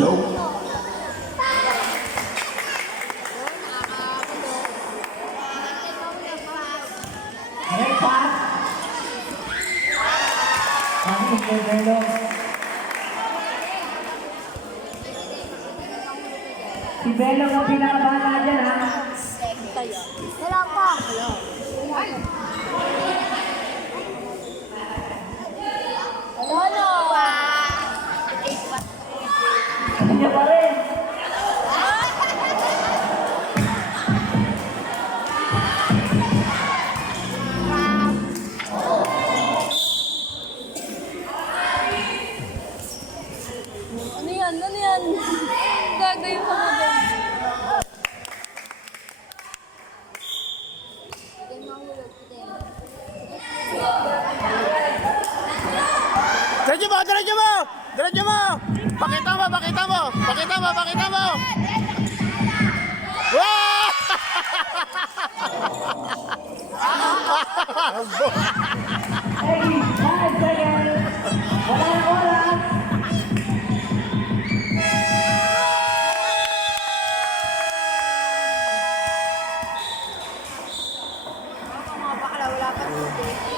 Red pass. Kami kay Belo. Si Belo ang pinakabata dyan, ha? Wala pa. Lolo. Hindi pa rin. Ano yan? Ano yan? Gagawin ko mo din. Diretso mo! Diretso mo! Diretso mo! Pakita mo! Pakita mo! Pakita mo! Pakita mo! Wow! 5 seconds. Wala na oras. Mga bakla, wala pa tubig.